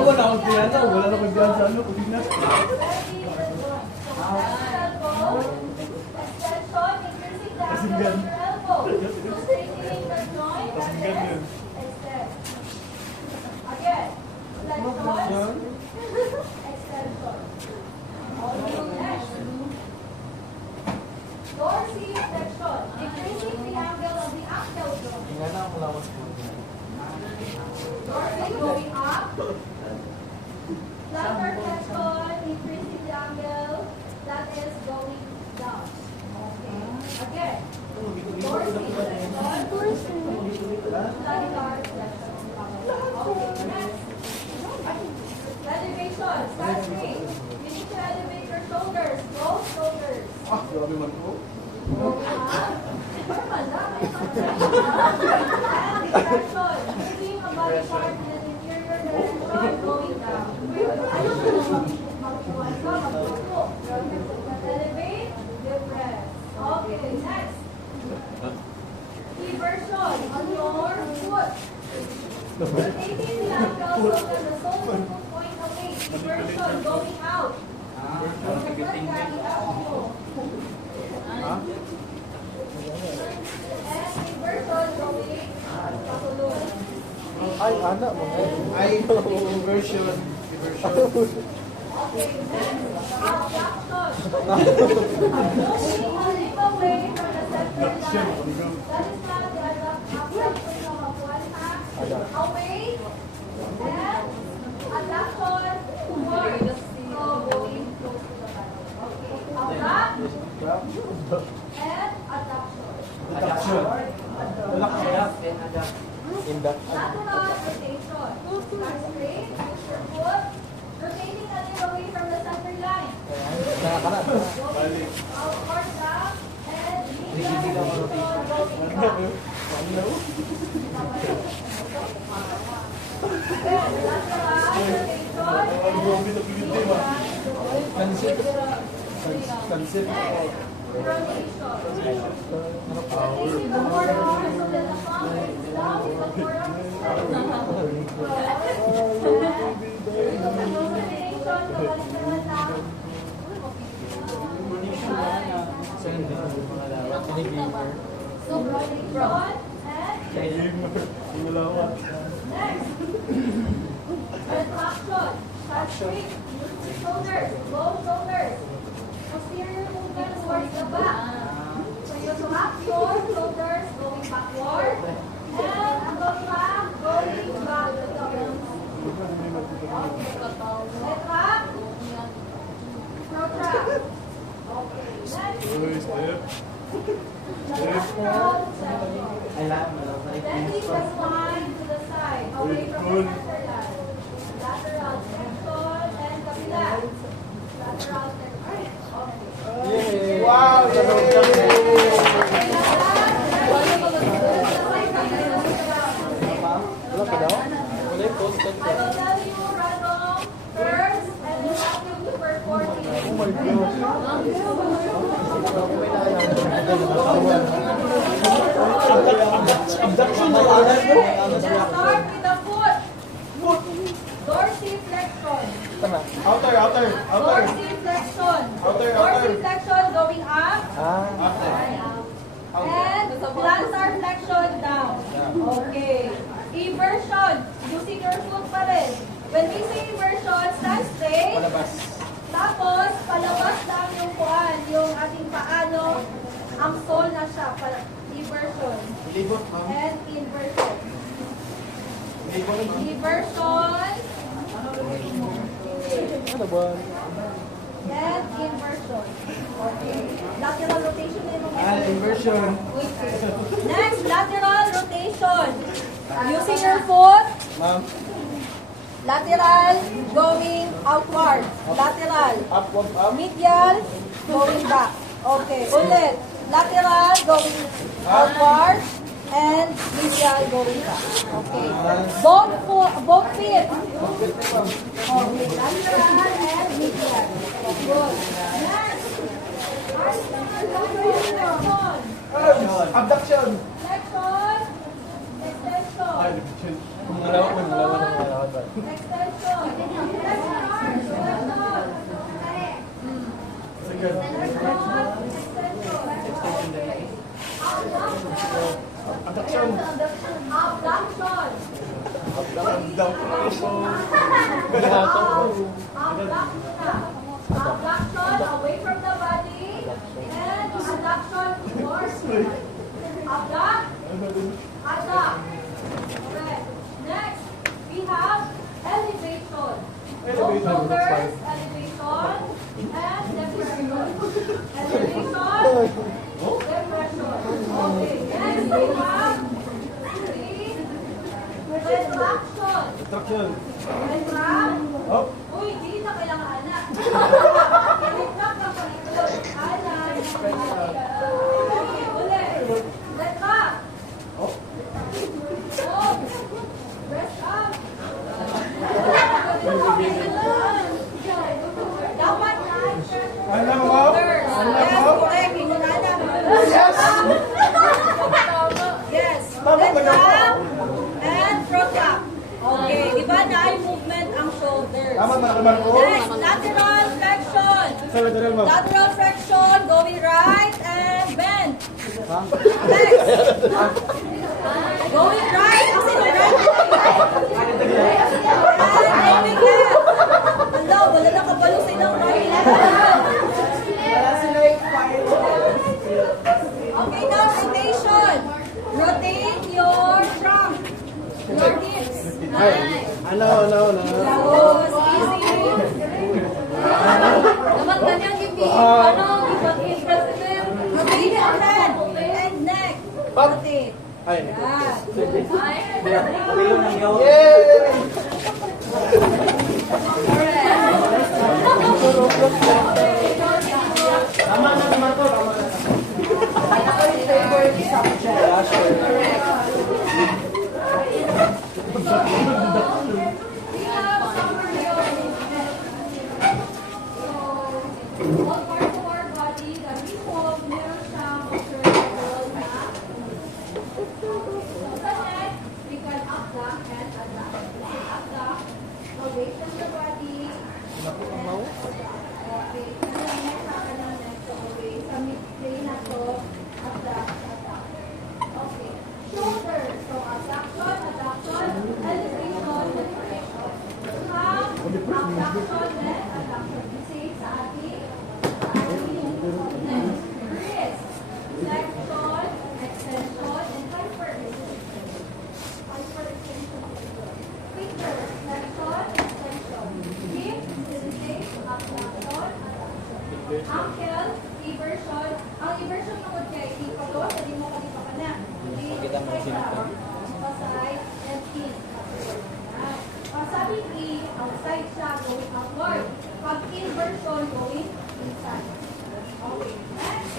wala akong piyansa. Wala na akong piyansa. Ano? Kunin na. Kasinggan. Kasinggan yun. Again. Extension. Extension. Next. Dorsiflexion. Decreasing the angle of the axial joint. Tingnan na ako lawas po. Dorsal going up. Plantar flexion, increasing the angle. That is going down. Okay. Again. Dorsiflexion. Plantar flexion. Okay. Next. Elevation. Stand straight. You need to elevate your shoulders. Both shoulders. Ah, grabe man po. Going up. Normal lang. And extension. Moving a body part in an inferior direction. Going down. Elevate. Depress. Okay. Next. Eversion on your foot. Rotating the ankle so that the sole of the foot point away. Eversion going out. And eversion going pasulod. Ay, anak mo. Ay, inversion. Okay, next. Abduction. Moving a limb away from the center line. That is not the abduction of one half. Away. And adduction towards. So going close to the bottom. Okay. Abduct. And adduction. Adaption. Lateral rotation. Stand straight. Use your foot. Rotating a limb away from the center line. Going outward down. And medial rotation going down. Again, lateral rotation. Concept. Rotation. Rotating the forearm so that the palm is down with the forearm is down. So, front and next. Retraction. Stand straight. Shoulders. Both shoulders. Posterior movement towards the back. So you have to up your shoulders going backward. And go back, going back to the front. Retract. Protract. Okay. Next. Lateral flexion. Bending the spine to the side, away from the center line. Lateral flexion and kapila. Lateral flexion. Okay. Wow! Wala pa daw? Wala yung post I will tell you run wrong first and then ask you to perform it. Oh my God. Abduction na anak mo? Let's start with the foot. Dorsiflexion. Outer. Dorsiflexion. Outer. Dorsiflexion going up. Ah. And plantar flexion down. Okay. Eversion. Using your foot pa rin. When we say eversion, stand straight. Palabas. Tapos, palabas lang yung kuan, yung ating paano, ang sole na siya. Eversion. Libot, ma'am. And inversion. Libot, ma'am. Eversion. Ano ba? And inversion. Okay. Lateral rotation na yung Inversion. Next, lateral rotation. Using your foot, Ma'am. lateral going outward. Lateral. Up. Medial going back. Okay. Ulit. Lateral going outward and medial going back. Okay. Both feet. Okay. Lateral and medial. Good. Next. Flexion. Abduction. Flexion. Extension. Malawan. Extension. Next arm. Extension. Abduction. Abduction. Abduction away from the body and abduction towards the body. Abduct. Abduct. Okay. Next, we have elevation. Both shoulders, elevation, and depression. Elevation, depression. Okay. Next, we have retraction. Retract. Uy, di na kailangan anak. Retract ang palikod. Anak. Okay, ulit. Retract. Rest up. Dapat Alam mo? Yes, correct. Hinunana. Yes! Yes. Tama ba Let's na? up and protract. Okay, di ba na movement ang shoulders? Tama ba naman po? Next, lateral flexion. Sa lateral mo. Lateral flexion, going right and bend. Next. Going right. Kasi right. And moving left. Hello, wala na kabalo sa ilang right. Okay, now rotation. Rotate your trunk. Your hips. Nice. Ano? Tapos, easy. Dapat kanyang ibig president. Rotate your head and neck. Rotate. Ay. Tama na naman to. All parts of our body that we hold, mirror sound, circle, back. The head, we can abduct and adduct. Abduct, away from the body. Okay, neck, so away. Sa mid-plane na to, abduct, adduct. Okay, shoulders, so abduction, elevation, depression. Palm, abduction, then adduction. Same sa ating next. Wrist, flexion, extension, and hyperextension. Hyperextension. Finger, flexion, extension. Hip, same, abduction, adduction. Ankle, eversion. Ang eversion naman kay ipalo, hindi mo kalipa ka na. Hindi, side and in. Ang sabi outside siya, going outward. Pag inversion, going inside. Okay, next.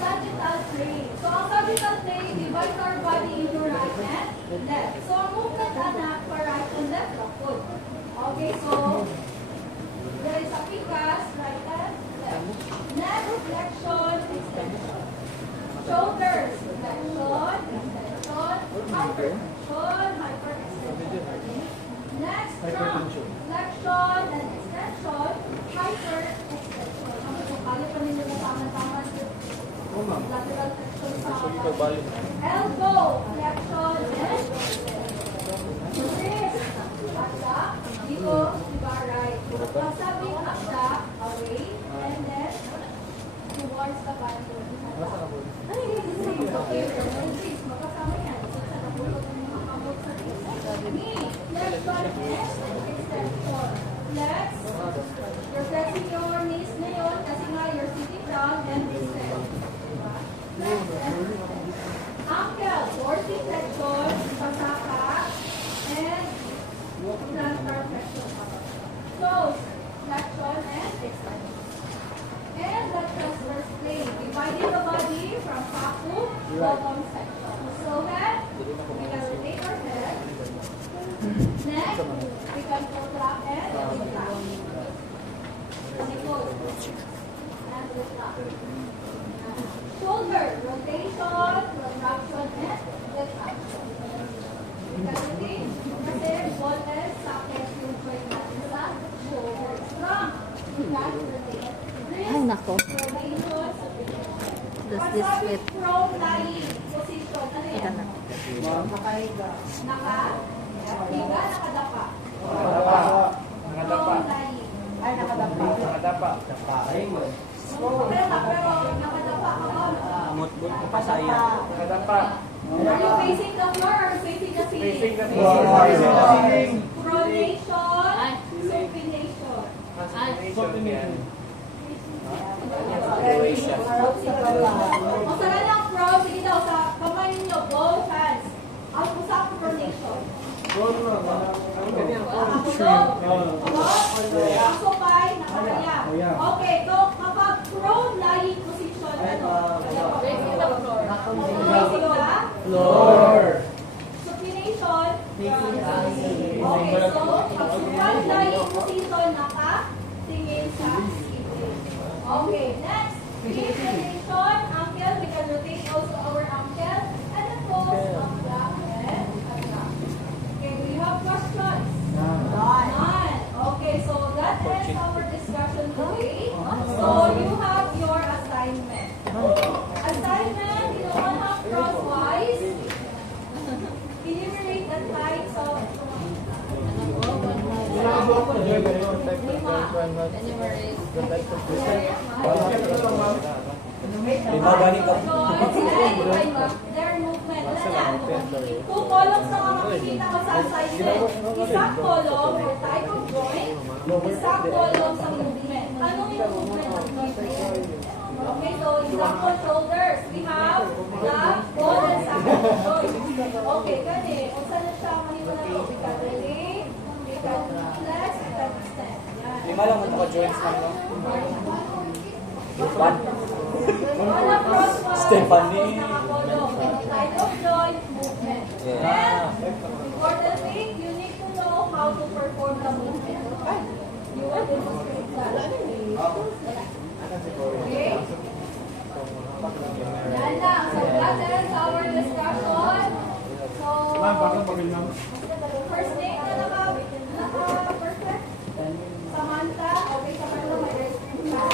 Sagittal plane. So, ang sagittal plane, divides our body into right and left. So, ang movement anak for right and left, foot. Okay, so, there is a picas, right and left. Neck, flexion, extension. Shoulders, flexion, extension, hyperextension. Next, trunk, flexion and extension, hyperextension. Kaya pa ninyo na tama-tama. Lateral flexion sa elbow, flexion and extension. Wrist, abduct, dito, diba, right. Pag sabing abduct, away, and then towards the body. Ano yung same? Okay, makasama yan. Sa napulog ng mga kabot sa knee, left one and extension. Flex. You're flexing your knees na yun kasi nga you're sitting down and extend. Flex and extend. Ankle, dorsiflexion, pasaka, and plantar flexion. Toes, flexion and extension. And the transverse plane, dividing the body from top to bottom section. So head, we can rotate our head. Neck, we can contract and retract. And retract. Shoulder, rotation, contraction, and retraction. We can rotate. Kasi this sabi with from lying position. Ano yan? Nakahiga. Higa, nakadapa. Nakadapa. From lying. Ay, nakadapa. Nakadapa. Pero nakadapa ka ba? Nakadapa. Are you facing the floor or facing the ceiling? Facing the ceiling. Pronation, supination. Supination. O sara lang pro, sige daw sa kamay ninyo, both hands. Ang usap pronation. Aso pay, nakalaya. Okay, so kapag prone lying position, ano? Facing the floor. Facing the Floor. supination. Okay, so pag prone lying position, nakatingin sa ceiling. Okay, next. Inclination, ankle, we can rotate also our ankle, and the toes of the head. Okay, do you have questions? None. Okay, so that ends our discussion today. So you have your assignment. Assignment, you don't have crosswise. Enumerate the types of their movement. Two columns na ang makikita ko sa assignment. Isang column or type of joint, isang column sa movement. Ano yung movement ng joint? Okay, so example shoulders. We have the ball and socket joint. Okay, gani. Kung saan na siya mahimo na ito? We can relate, we can flex, we can extend. Yan. Lima lang mo joints lang, no? Stephanie. Type of joint movement. And importantly, you need to know how to perform the movement. You will demonstrate that. Okay? Yan lang. So that ends our discussion. So, first name na naka-perfect? Samantha. Okay, Samantha, may rescue ka.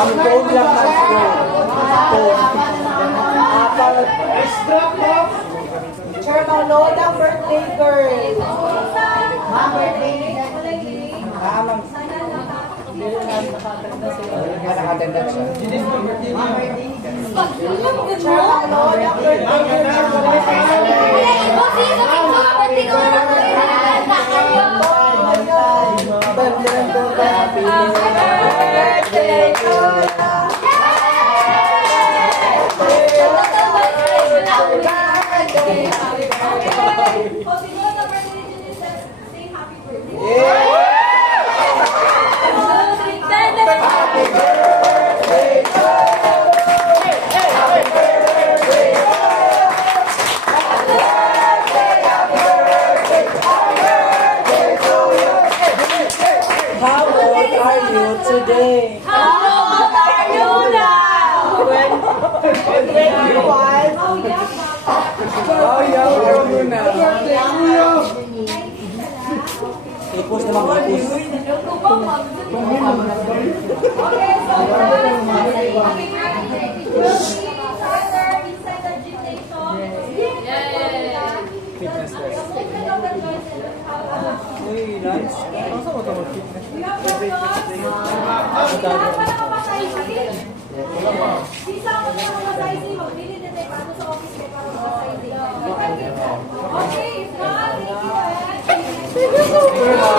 Ang goal lang ng extra cup. Chairman Lola, birthday girl. Nakatenda siya. Chairman Lola, birthday How old are you today? How old are you now? When you was How young are you now? Ipos naman, ipos. Okay, so happy birthday. We'll see each other inside the gymnasium. Fitness test. The movement of the joints and Uy, nice. Ano sa mo ito mag-fitness? we have questions. Lahat pa nakapasay. Sisa ko na nakapasay. Magbili din tayo para sa office kayo para makasay. Okay, if not, thank you.